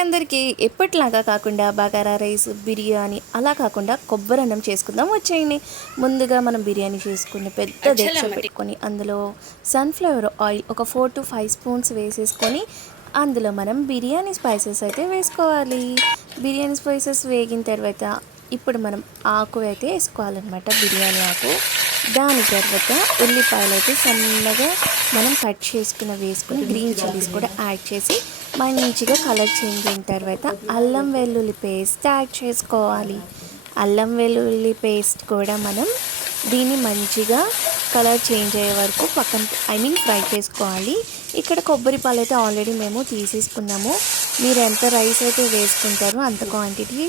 అందరికీ ఎప్పటిలాగా కాకుండా బగారా రైస్ బిర్యానీ అలా కాకుండా కొబ్బరి అన్నం చేసుకుందాం. వచ్చేయండి. ముందుగా మనం బిర్యానీ చేసుకుని పెద్ద దీక్ష పెట్టుకొని అందులో సన్ఫ్లవర్ ఆయిల్ ఒక ఫోర్ టు ఫైవ్ స్పూన్స్ వేసేసుకొని అందులో మనం బిర్యానీ స్పైసెస్ అయితే వేసుకోవాలి. బిర్యానీ స్పైసెస్ వేగిన తర్వాత ఇప్పుడు మనం ఆకు అయితే వేసుకోవాలన్నమాట. బిర్యానీ ఆకు. దాని తర్వాత ఉల్లిపాయలు అయితే సన్నగా మనం కట్ చేసుకున్న వేసుకుని గ్రీన్ చిల్లీస్ కూడా యాడ్ చేసి మంచిగా కలర్ చేంజ్ అయిన తర్వాత అల్లం వెల్లుల్లి పేస్ట్ యాడ్ చేసుకోవాలి. అల్లం వెల్లుల్లి పేస్ట్ కూడా మనం దీన్ని మంచిగా కలర్ చేంజ్ అయ్యే వరకు పక్కన ఐ మీన్ ఫ్రై చేసుకోవాలి. ఇక్కడ కొబ్బరి పాలు అయితే ఆల్రెడీ మేము తీసేసుకున్నాము. మీరు ఎంత రైస్ అయితే వేసుకుంటారో అంత క్వాంటిటీ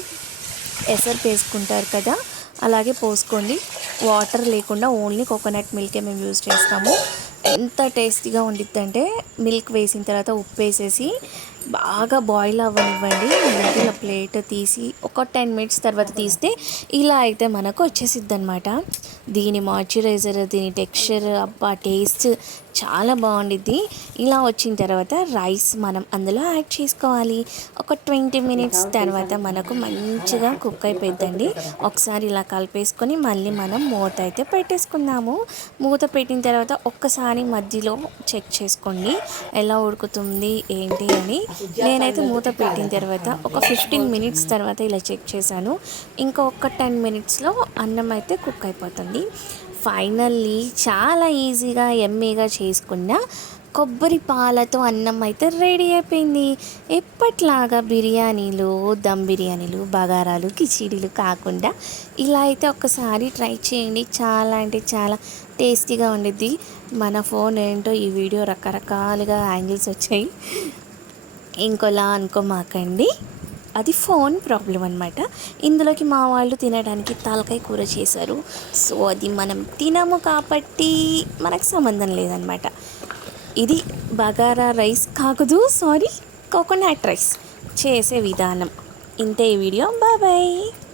ఎసరు వేసుకుంటారు కదా. అలాగే పోసుకోండి. వాటర్ లేకుండా ఓన్లీ కోకోనట్ మిల్కే మేము యూజ్ చేస్తాము. ఎంత టేస్టీగా ఉండిద్దంటే మిల్క్ వేసిన తర్వాత ఉప్పు వేసేసి బాగా బాయిల్ అవ్వనివ్వండి. ప్లేట్ తీసి ఒక టెన్ మినిట్స్ తర్వాత తీస్తే ఇలా అయితే మనకు వచ్చేసిద్ది అనమాట దీని మాయిశ్చరైజర్ దీని టెక్స్చర్ అబ్బా టేస్ట్ చాలా బాగుండిద్ది. ఇలా వచ్చిన తర్వాత రైస్ మనం అందులో యాడ్ చేసుకోవాలి. ఒక ట్వంటీ మినిట్స్ తర్వాత మనకు మంచిగా కుక్ అయిపోయిందండి ఒకసారి ఇలా కలిపేసుకొని మళ్ళీ మనం మూత అయితే పెట్టేసుకుందాము. మూత పెట్టిన తర్వాత ఒక్కసారి మధ్యలో చెక్ చేసుకోండి. ఎలా ఉడుకుతుంది ఏంటి అని. నేనైతే మూత పెట్టిన తర్వాత ఒక ఫిఫ్టీన్ మినిట్స్ తర్వాత ఇలా చెక్ చేశాను. ఇంకా ఒక టెన్ మినిట్స్లో అన్నం అయితే కుక్ అయిపోతుంది. ఫైనల్లీ చాలా ఈజీగా ఎమ్మీగా చేసుకున్న కొబ్బరి పాలతో అన్నం అయితే రెడీ అయిపోయింది. ఎప్పట్లాగా బిర్యానీలు దమ్ బిర్యానీలు బగారాలు కిచిడీలు కాకుండా ఇలా అయితే ఒక్కసారి ట్రై చేయండి. చాలా అంటే చాలా టేస్టీగా ఉండిద్ది. మన ఫోన్ ఏంటో ఈ వీడియో రకరకాలుగా యాంగిల్స్ వచ్చాయి. ఇంకోలా అనుకోమాకండి. అది ఫోన్ ప్రాబ్లం అనమాట ఇందులోకి మా వాళ్ళు తినడానికి తలకాయ కూర చేశారు. సో అది మనం తినము కాబట్టి మనకు సంబంధం లేదనమాట ఇది బగారా రైస్ కాకదు సారీ కోకోనట్ రైస్. చేసే విధానం. ఇంతే ఈ వీడియో. బాయ్.